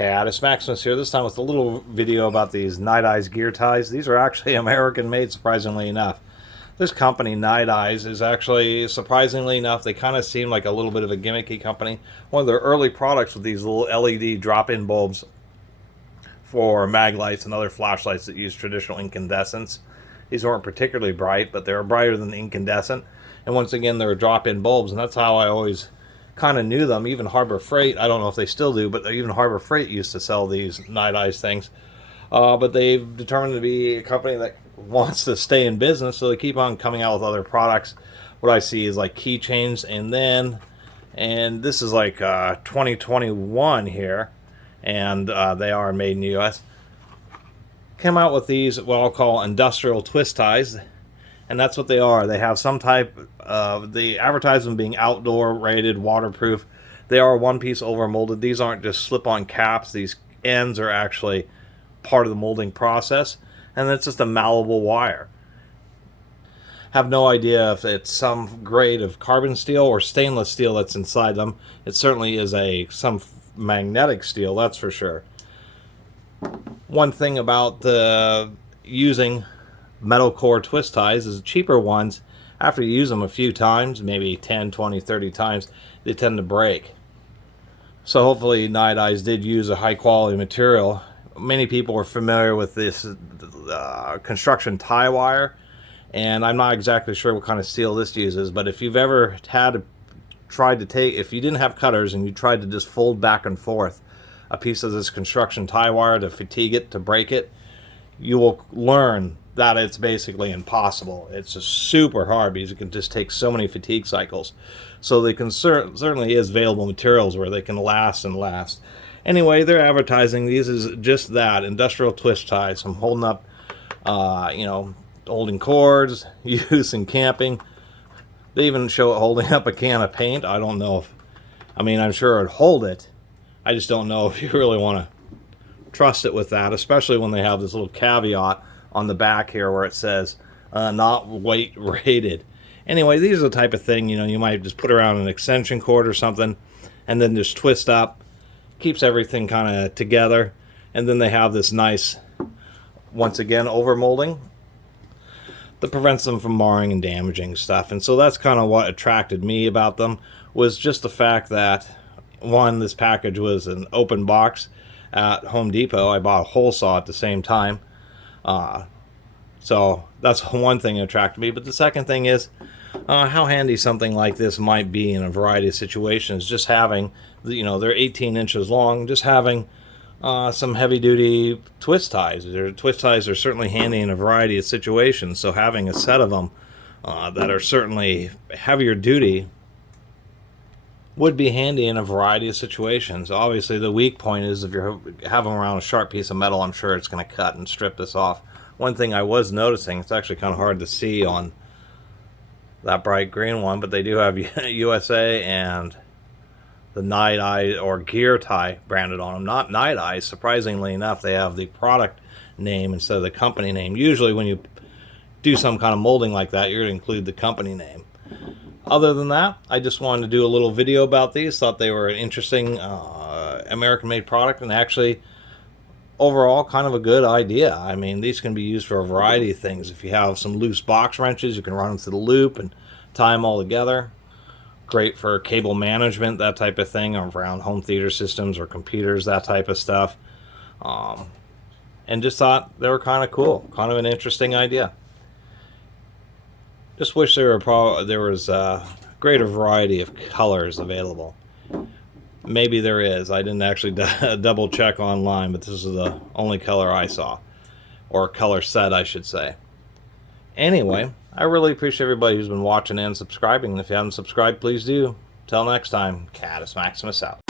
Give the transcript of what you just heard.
Catus, Maximus here, this time with a little video about these Niteize gear ties. These are actually American made, surprisingly enough. This company, Niteize, is actually, surprisingly enough, they kind of seem like a little bit of a gimmicky company. One of their early products with these little LED drop-in bulbs for mag lights and other flashlights that use traditional incandescents. These weren't particularly bright, but they were brighter than the incandescent. And once again, they were drop-in bulbs, and that's how I always kind of knew them. Even Harbor Freight, I don't know if they still do, but even Harbor Freight used to sell these Niteize things. But they've determined to be a company that wants to stay in business, so they keep on coming out with other products. What I see is like keychains, and this is like 2021 here, and they are made in the US. Came out with these, what I'll call industrial twist ties. And that's what they are. They have some type of, the advertisement being outdoor rated, waterproof. They are one-piece overmolded. These aren't just slip-on caps. These ends are actually part of the molding process. And it's just a malleable wire. Have no idea if it's some grade of carbon steel or stainless steel that's inside them. It certainly is some magnetic steel, that's for sure. One thing about using metal core twist ties is cheaper ones, after you use them a few times, maybe 10, 20, 30 times, they tend to break. So hopefully Niteize did use a high quality material. Many people are familiar with this construction tie wire, and I'm not exactly sure what kind of steel this uses, but if you've ever if you didn't have cutters and you tried to just fold back and forth a piece of this construction tie wire to fatigue it, to break it, you will learn that it's basically impossible. It's just super hard because it can just take so many fatigue cycles. So they can certainly is available materials where they can last and last. Anyway, they're advertising these as just that, industrial twist ties. I'm holding up, holding cords, use in camping. They even show it holding up a can of paint. I don't know if, I'm sure it'd hold it. I just don't know if you really want to trust it with that, especially when they have this little caveat on the back here where it says not weight rated. Anyway, these are the type of thing, you might just put around an extension cord or something and then just twist up. Keeps everything kind of together. And then they have this nice, once again, overmolding that prevents them from marring and damaging stuff. And so that's kind of what attracted me about them, was just the fact that, one, this package was an open box at Home Depot. I bought a hole saw at the same time. So that's one thing that attracted me. But the second thing is how handy something like this might be in a variety of situations. Just having, they're 18 inches long, just having some heavy-duty twist ties. Their twist ties are certainly handy in a variety of situations. So having a set of them that are certainly heavier duty would be handy in a variety of situations. Obviously, the weak point is if you have them around a sharp piece of metal, I'm sure it's going to cut and strip this off. One thing I was noticing, it's actually kind of hard to see on that bright green one, but they do have USA and the Niteize or gear tie branded on them. Not Niteize. Surprisingly enough, they have the product name instead of the company name. Usually when you do some kind of molding like that, you're going to include the company name. Other than that, I just wanted to do a little video about these. Thought they were an interesting American-made product, and actually, overall, kind of a good idea. These can be used for a variety of things. If you have some loose box wrenches, you can run them through the loop and tie them all together. Great for cable management, that type of thing, around home theater systems or computers, that type of stuff. And just thought they were kind of cool, kind of an interesting idea. Just wish there was a greater variety of colors available. Maybe there is. I didn't actually double check online, but this is the only color I saw. Or color set, I should say. Anyway, I really appreciate everybody who's been watching and subscribing. And if you haven't subscribed, please do. Till next time, Catus Maximus out.